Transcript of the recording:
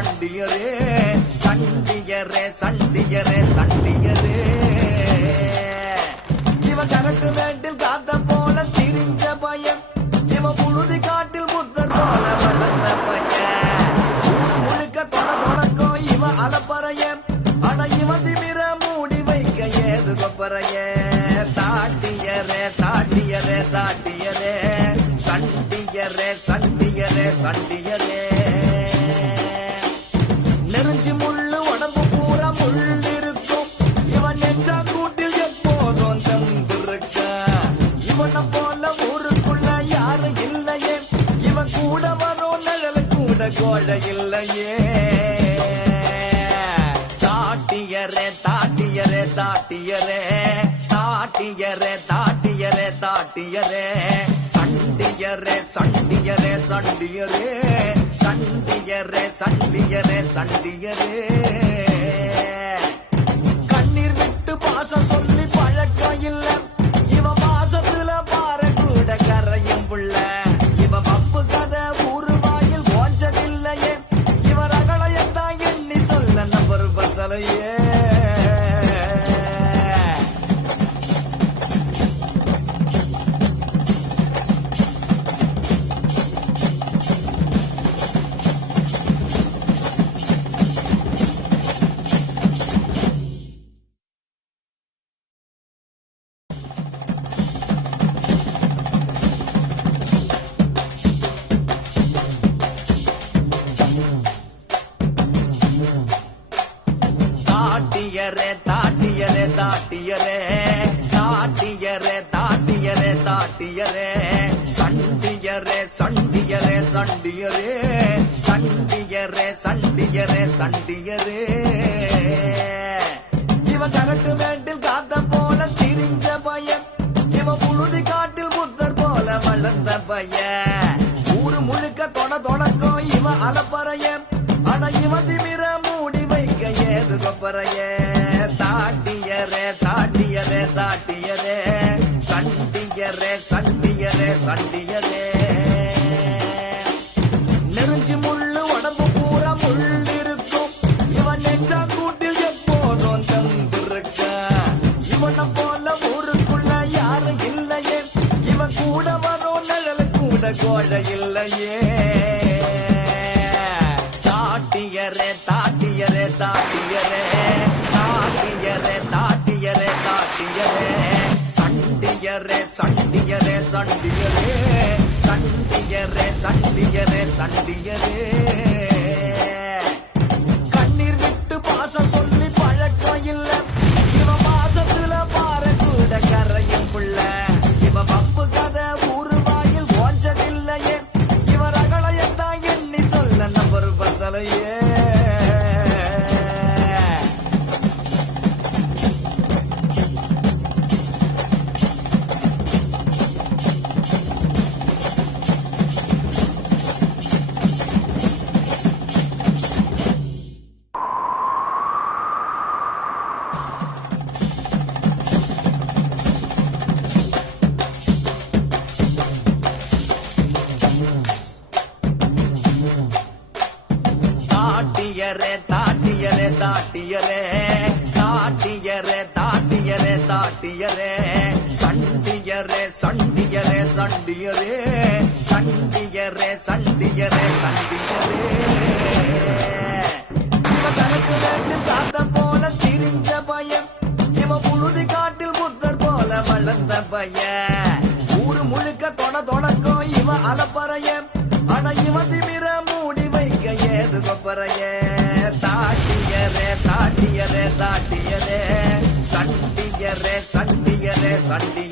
சண்டியரே சண்டியரே சண்டியரே சண்டியரே இவன் கரட்டு மேட்டில் காத்த போல திரிஞ்ச பையன் இவன் புழுதி காட்டில் புத்தர் போல வளர்ந்த பையன் ஊரு முழுக்க தொடக்கம் இவன் அலப்பறையன் ஆனா இவன் திமிர மூடி வைக்க ஏது கொப்பறையன் தாட்டியரே தாட்டியரே தாட்டியரே சண்டியரே சண்டியரே சண்டியரே நெருஞ்சி முள்ளு உடம்பு பூரா முள் இருக்கும் இவன் நெஞ்சா கூட்டில் எப்போதும் தந்திருக்க இவனை போல ஊருக்குள்ள யாரும் இல்லையே இவன் கூட வரும் நிழல் கூட கோழை இல்லையே தாட்டியரே தாட்டியரே தாட்டியரே தாட்டியரே தாட்டியரே தாட்டியரே சண்டியரே சண்டியரே சண்டியரே சண்டியரே சண்டியரே சண்டியரே கண்ணீர் விட்டு பாச சொல்லி பழக்கம் இல்ல இவன் பாசத்துல பாற கூட கரையும் புள்ள இவன் பப்பு கதை ஊரு வாயில் ஓஞ்சதில்லையே இவன் ரகளையத்தான் எண்ணி சொல்ல நம்பர் பத்தலையே தாட்டியரே தாட்டியரே தாட்டியரே தாட்டியரே தாட்டியரே தாட்டியரே சண்டியரே சண்டியரே சண்டியரே சண்டியரே சண்டியரே சண்டியரே இவன் கரட்டு மேட்டில் காத்த போல திரிஞ்ச பையன் இவன் புழுதி காட்டில் புத்தர் போல வளர்ந்த பையன் ஊரு முழுக்க தொடக்கம் இவன் அலப்பறையன் ஆனா இவன் திமிர மூடி வைக்க ஏது கொப்பறையே தாட்டியரே தாட்டியரே தாட்டியரே சண்டியரே சண்டியரே சண்டியரே நெருஞ்சி முள்ளு உடம்பு பூரா முள் இருக்கும் இவன் நெஞ்சா கூட்டில் எப்போதும் தந்திருக்க இவனை போல ஊருக்குள்ள யாரும் இல்லையே இவன் கூட வரும் நிழல் கூட கோழை இல்லையே தாட்டியரே தாட்டியரே தாட்டியரே தாட்டியரே தாட்டியரே தாட்டியரே சண்டியரே சண்டியரே சண்டியரே சண்டியரே சண்டியரே சண்டியரே கண்ணீர் விட்டு பாச சொல்லி பழக்கம் இல்ல இவன் பாசத்துல பாற கூட கரையும் புள்ள இவன் பப்பு கதை ஊரு வாயில் ஓஞ்சதில்லையே இவன் ரகளையத்தான் எண்ணி சொல்ல நம்பர் பத்தலையே தாட்டியரே தாட்டியரே தாட்டியரே தாட்டியரே தாட்டியரே தாட்டியரே சண்டியரே சண்டியரே சண்டியரே சண்டியரே சண்டியரே சண்டியரே இவன் கரட்டு மேட்டில் காத்த போல திரிஞ்ச பையன் இவன் புழுதி காட்டில் புத்தர் போல வளர்ந்த பையன் ஊரு முழுக்க தொடக்கம் இவன் அலப்பறையன் ஆனா இவன் திமிர மூடி வைக்க ஏது கொப்பறையே தாட்டியரே தாட்டியரே தாட்டியரே சண்டியரே சண்டியரே சண்டி